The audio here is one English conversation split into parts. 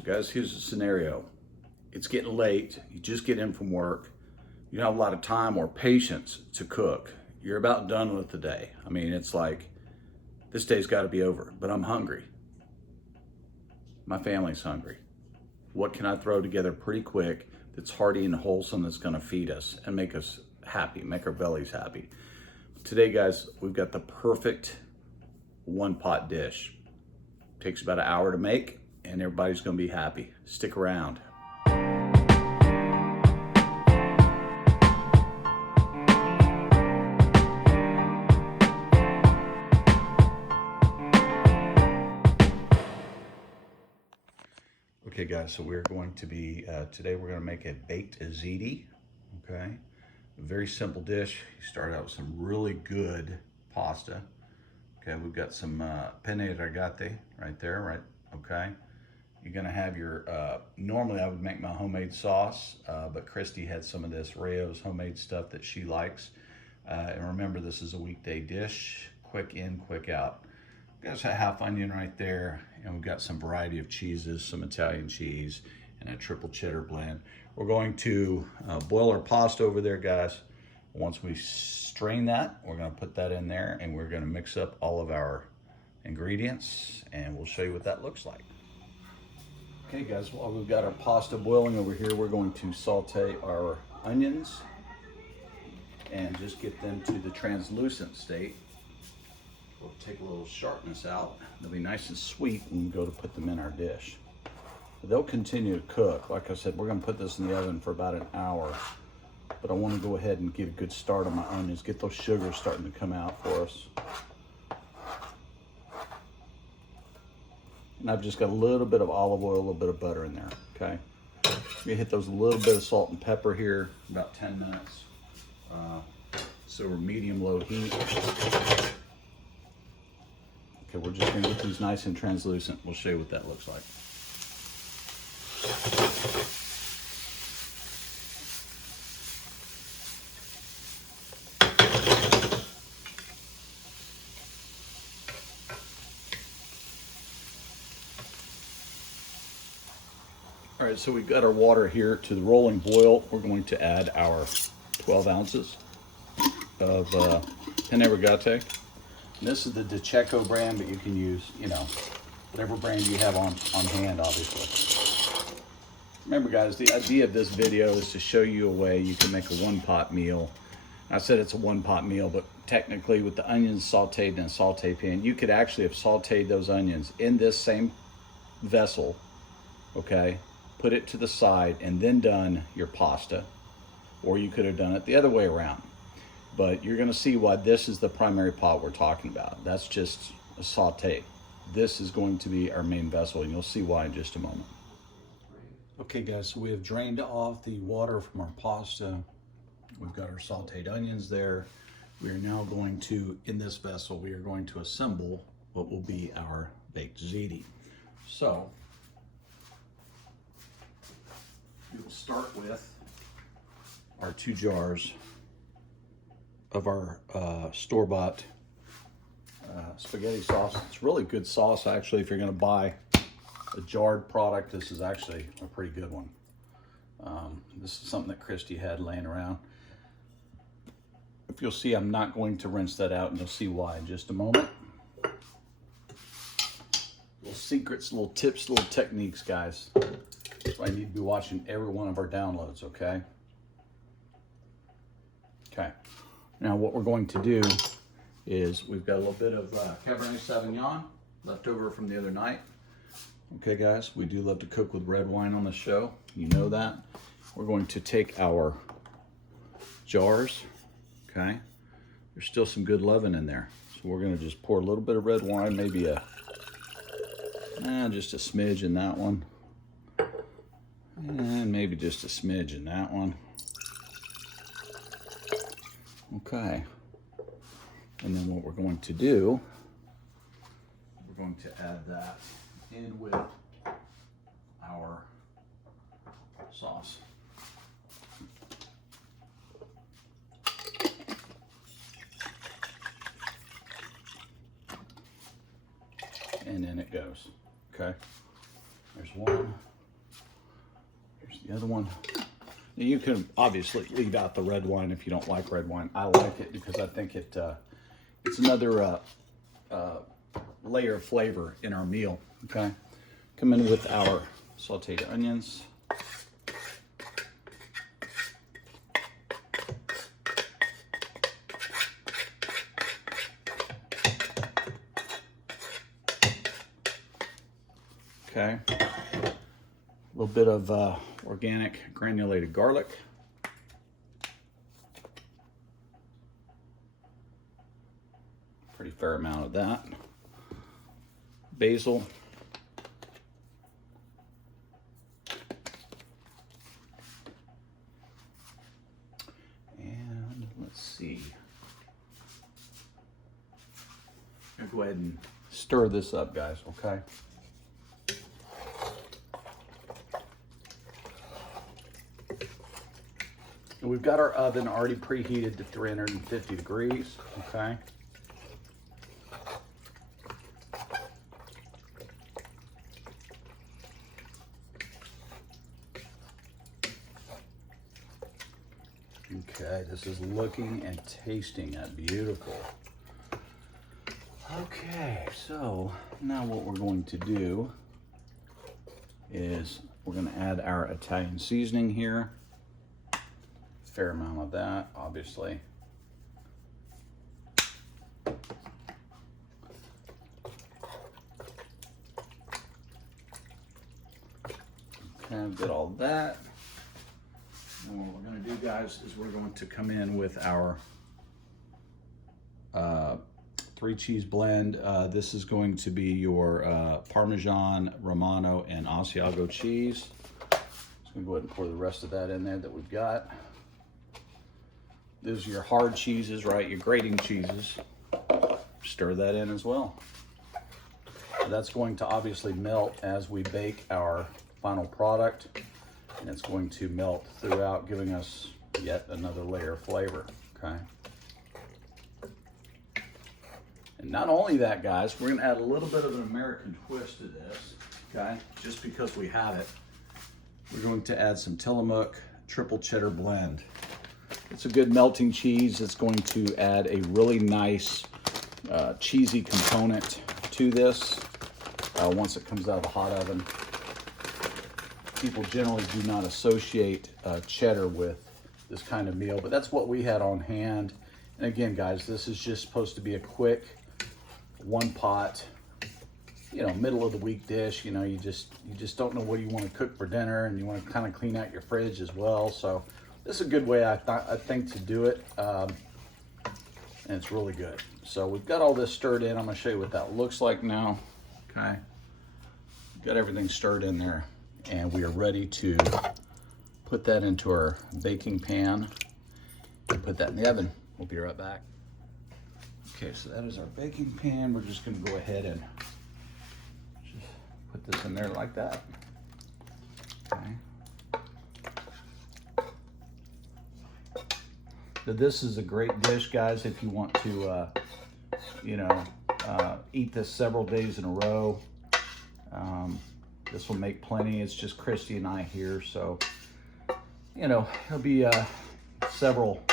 So guys, here's the scenario. It's getting late, you just get in from work, you don't have a lot of time or patience to cook. You're about done with the day. I mean, it's like, this day's gotta be over, but I'm hungry. My family's hungry. What can I throw together pretty quick that's hearty and wholesome, that's gonna feed us and make us happy, make our bellies happy? Today, guys, we've got the perfect one-pot dish. Takes about an hour to make, and everybody's gonna be happy. Stick around. Okay guys, so we're going to be, today we're gonna make a baked ziti, okay? A very simple dish. You start out with some really good pasta. Okay, we've got some penne ragate right there, right? Okay. You're gonna have your, normally I would make my homemade sauce, but Christy had some of this Rayo's homemade stuff that she likes. And remember, this is a weekday dish, quick in, quick out. We've got a half onion right there, and we've got some variety of cheeses, some Italian cheese, and a triple cheddar blend. We're going to boil our pasta over there, guys. Once we strain that, we're gonna put that in there, and we're gonna mix up all of our ingredients, and we'll show you what that looks like. Okay guys, while we've got our pasta boiling over here, we're going to saute our onions and just get them to the translucent state. We'll take a little sharpness out. They'll be nice and sweet when we go to put them in our dish. They'll continue to cook. Like I said, we're gonna put this in the oven for about an hour, but I wanna go ahead and get a good start on my onions, get those sugars starting to come out for us. And I've just got a little bit of olive oil, a little bit of butter in there, okay? We hit those a little bit of salt and pepper here, about 10 minutes. So we're medium-low heat. Okay, we're just gonna get these nice and translucent. We'll show you what that looks like. All right, so we've got our water here to the rolling boil. We're going to add our 12 ounces of penne ragate. And this is the DiCecco brand, but you can use, you know, whatever brand you have on hand, obviously. Remember guys, the idea of this video is to show you a way you can make a one-pot meal. I said it's a one-pot meal, but technically with the onions sauteed in a saute pan, you could actually have sauteed those onions in this same vessel, okay? Put it to the side and then done your pasta, or you could have done it the other way around. But you're gonna see why this is the primary pot we're talking about. That's just a saute. This is going to be our main vessel, and you'll see why in just a moment. Okay guys, so we have drained off the water from our pasta. We've got our sauteed onions there. We are now going to, in this vessel, we are going to assemble what will be our baked ziti. So, we will start with our 2 jars of our store-bought spaghetti sauce. It's really good sauce, actually. If you're gonna buy a jarred product, this is actually a pretty good one. This is something that Christy had laying around. If you'll see, I'm not going to rinse that out, and you'll see why in just a moment. Little secrets, little tips, little techniques, guys. That's why you need to be watching every one of our downloads, okay? Okay. Now what we're going to do is we've got a little bit of Cabernet Sauvignon left over from the other night. Okay guys, we do love to cook with red wine on the show. You know that. We're going to take our jars, okay? There's still some good leaven in there. So we're gonna just pour a little bit of red wine, maybe just a smidge in that one. And maybe just a smidge in that one. Okay, and then what we're going to do, we're going to add that in with our sauce. And then it goes, okay? There's one. The other one, you can obviously leave out the red wine if you don't like red wine. I like it because I think it's another layer of flavor in our meal. Okay, come in with our sauteed onions. Okay, a little bit of organic granulated garlic. Pretty fair amount of that. Basil. And let's see. I'm gonna go ahead and stir this up, guys, okay? And we've got our oven already preheated to 350 degrees, okay? Okay, this is looking and tasting beautiful. Okay, so now what we're going to do is we're going to add our Italian seasoning here. Fair amount of that, obviously. Okay, get all that. And what we're going to do, guys, is we're going to come in with our 3-cheese blend. This is going to be your Parmesan, Romano, and Asiago cheese. Just going to go ahead and pour the rest of that in there that we've got. Those are your hard cheeses, right? Your grating cheeses. Stir that in as well. That's going to obviously melt as we bake our final product, and it's going to melt throughout, giving us yet another layer of flavor, okay? And not only that, guys, we're gonna add a little bit of an American twist to this, okay? Just because we have it. We're going to add some Tillamook triple cheddar blend. It's a good melting cheese. It's going to add a really nice cheesy component to this once it comes out of the hot oven. People generally do not associate cheddar with this kind of meal, but that's what we had on hand. And again, guys, this is just supposed to be a quick one pot, you know, middle of the week dish. You know, you just don't know what you want to cook for dinner, and you want to kind of clean out your fridge as well. So this is a good way, I think, to do it, and it's really good. So we've got all this stirred in. I'm going to show you what that looks like now. Okay, got everything stirred in there, and we are ready to put that into our baking pan and put that in the oven. We'll be right back. Okay, so that is our baking pan. We're just going to go ahead and just put this in there like that. Okay. So this is a great dish, guys, if you want to, you know, eat this several days in a row. This will make plenty. It's just Christy and I here, so, you know, it'll be several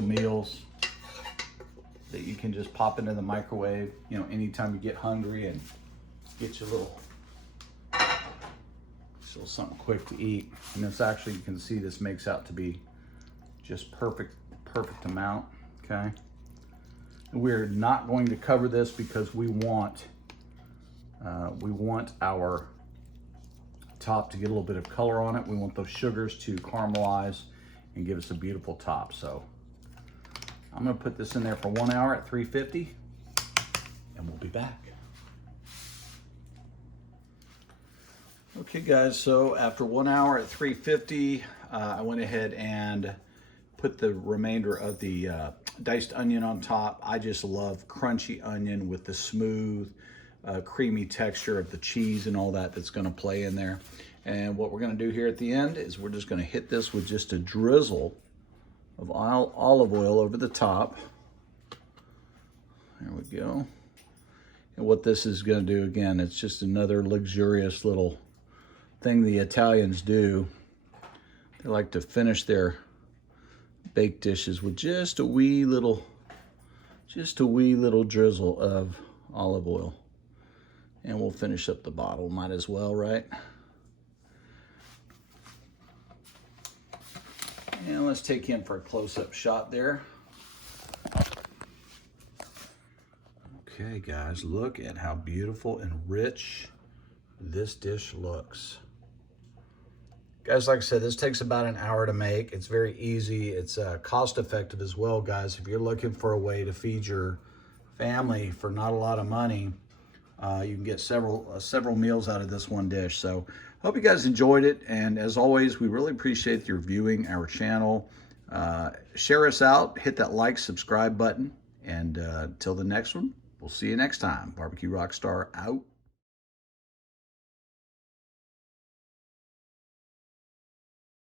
meals that you can just pop into the microwave, you know, anytime you get hungry, and get your little something quick to eat. And it's actually, you can see this makes out to be just perfect amount, okay? And we're not going to cover this because we want our top to get a little bit of color on it. We want those sugars to caramelize and give us a beautiful top. So I'm gonna put this in there for 1 hour at 350, and we'll be back. Okay, guys, so after 1 hour at 350, I went ahead and put the remainder of the diced onion on top. I just love crunchy onion with the smooth, creamy texture of the cheese and all that that's gonna play in there. And what we're gonna do here at the end is we're just gonna hit this with just a drizzle of olive oil over the top. There we go. And what this is gonna do, again, it's just another luxurious little thing the Italians do. They like to finish their baked dishes with just a wee little drizzle of olive oil. And we'll finish up the bottle, might as well, right? And let's take him for a close-up shot there. Okay, guys, look at how beautiful and rich this dish looks. Guys, like I said, this takes about an hour to make. It's very easy. It's cost-effective as well, guys. If you're looking for a way to feed your family for not a lot of money, you can get several meals out of this one dish. So hope you guys enjoyed it. And as always, we really appreciate your viewing our channel. Share us out, hit that like, subscribe button. And until the next one, we'll see you next time. Barbecue Rockstar out.